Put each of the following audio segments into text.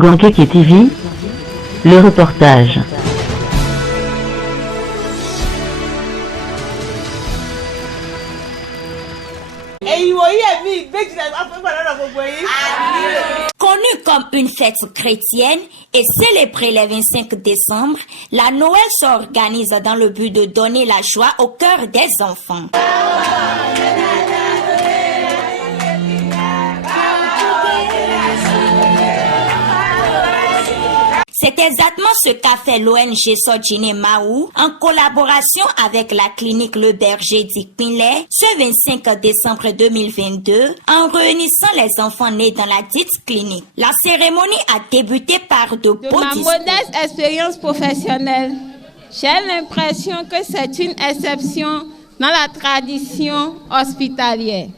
Guanqueke TV, le reportage. Connue comme une fête chrétienne et célébrée le 25 décembre, la Noël s'organise dans le but de donner la joie au cœur des enfants. C'est exactement ce qu'a fait l'ONG Sojine Maou en collaboration avec la clinique Le Berger d'Ikpinlé ce 25 décembre 2022 en réunissant les enfants nés dans la dite clinique. La cérémonie a débuté par de beaux discours. Ma modeste expérience professionnelle, j'ai l'impression que c'est une exception dans la tradition hospitalière.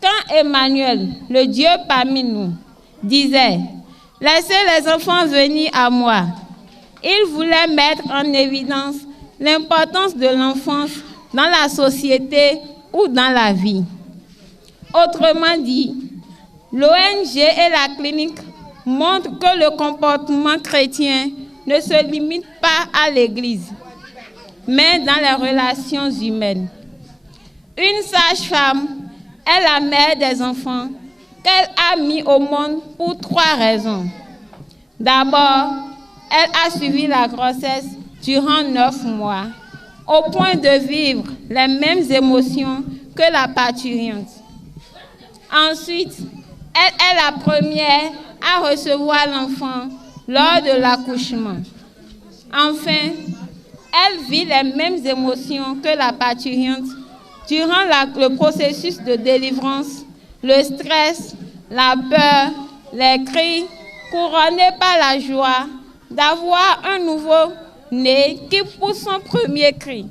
Quand Emmanuel, le Dieu parmi nous, disait « Laissez les enfants venir à moi », il voulait mettre en évidence l'importance de l'enfance dans la société ou dans la vie. Autrement dit, l'ONG et la clinique montrent que le comportement chrétien ne se limite pas à l'Église, mais dans les relations humaines. Une sage-femme est la mère des enfants qu'elle a mis au monde pour 3 raisons. D'abord, elle a suivi la grossesse durant 9 mois, au point de vivre les mêmes émotions que la parturiente. Ensuite, elle est la première à recevoir l'enfant lors de l'accouchement. Enfin, elle vit les mêmes émotions que la parturiente durant le processus de délivrance, le stress, la peur, les cris, couronnés par la joie d'avoir un nouveau-né qui pousse son premier cri.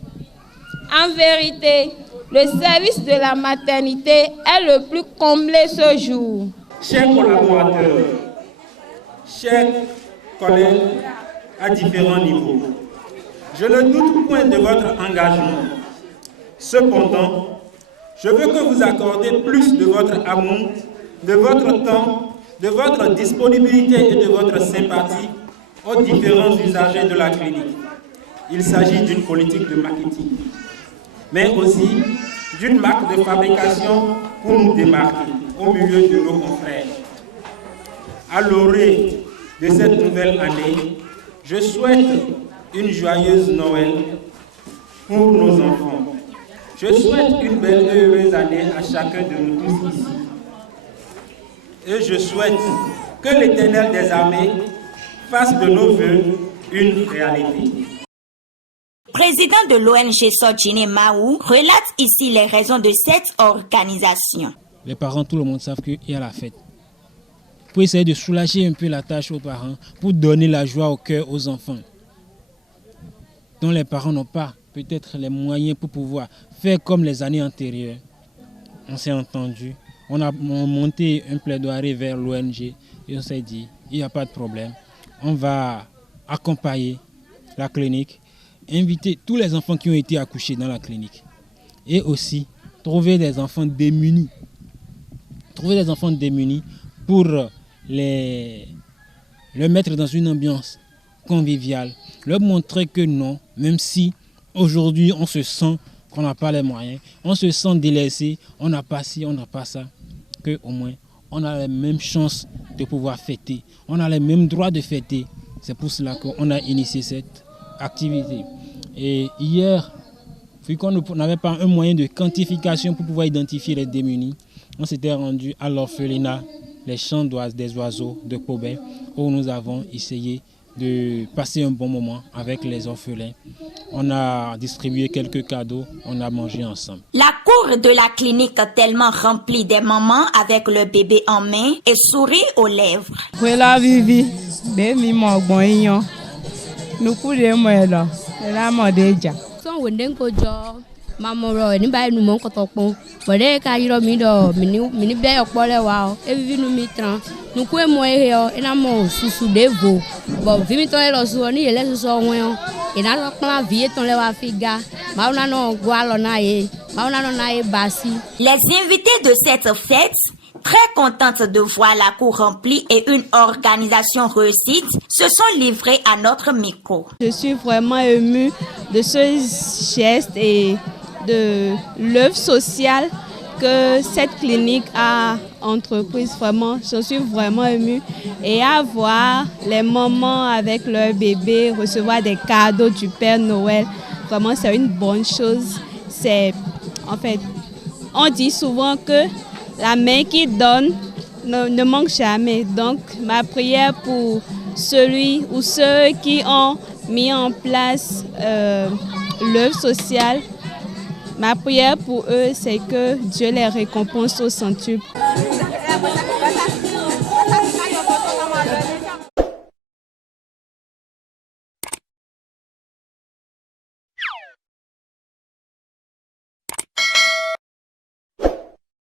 En vérité, le service de la maternité est le plus comblé ce jour. Chers collaborateurs, chers collègues à différents niveaux, je ne doute point de votre engagement. Cependant, je veux que vous accordiez plus de votre amour, de votre temps, de votre disponibilité et de votre sympathie aux différents usagers de la clinique. Il s'agit d'une politique de marketing, mais aussi d'une marque de fabrication pour nous démarquer au milieu de nos confrères. À l'orée de cette nouvelle année, je souhaite une joyeuse Noël pour nos enfants. Je souhaite une belle et heureuse année à chacun de nous tous ici. Et je souhaite que l'Éternel des armées fasse de nos vœux une réalité. Président de l'ONG Sojine Maou relate ici les raisons de cette organisation. Les parents, tout le monde savent qu'il y a la fête. Pour essayer de soulager un peu la tâche aux parents, pour donner la joie au cœur aux enfants, dont les parents n'ont pas peut-être les moyens pour pouvoir faire comme les années antérieures. On s'est entendu, on a monté un plaidoyer vers l'ONG et on s'est dit, il n'y a pas de problème, on va accompagner la clinique, inviter tous les enfants qui ont été accouchés dans la clinique et aussi trouver des enfants démunis. Trouver des enfants démunis pour les mettre dans une ambiance conviviale, leur montrer que non, même si aujourd'hui on se sent qu'on n'a pas les moyens, on se sent délaissé, on n'a pas ci, on n'a pas ça, qu'au moins on a les mêmes chances de pouvoir fêter, on a les mêmes droits de fêter. C'est pour cela qu'on a initié cette activité. Et hier, vu qu'on n'avait pas un moyen de quantification pour pouvoir identifier les démunis, on s'était rendu à l'orphelinat, les champs des oiseaux de Pobet, où nous avons essayé de passer un bon moment avec les orphelins. On a distribué quelques cadeaux, on a mangé ensemble. La cour de la clinique tellement remplie des mamans avec le bébé en main et sourit aux lèvres. Voilà Vivi, baby mo gbonyan. Nous coulons moi là, la modéja. Son wenden ko jo mamoro ni ba nu mo kotopon. Bode ka yiro mi do mini be opole wa e vivi nu mi tran. Nu ku e mo e yo ina mo susu devo. Bo vimi to e lo su ni ele so won. Ina so plan vie ton le wa figa. Ma una no gwa lo na e. Ma una no na e basi. Les invités de cette fête très contentes de voir la cour remplie et une organisation réussite, se sont livrées à notre micro. Je suis vraiment émue de ce geste et de l'œuvre sociale que cette clinique a entreprise. Vraiment, je suis vraiment émue. Et à voir les mamans avec leur bébé recevoir des cadeaux du Père Noël, vraiment c'est une bonne chose. En fait, on dit souvent que la main qui donne ne manque jamais. Donc ma prière pour celui ou ceux qui ont mis en place l'œuvre sociale, ma prière pour eux, c'est que Dieu les récompense au centuple.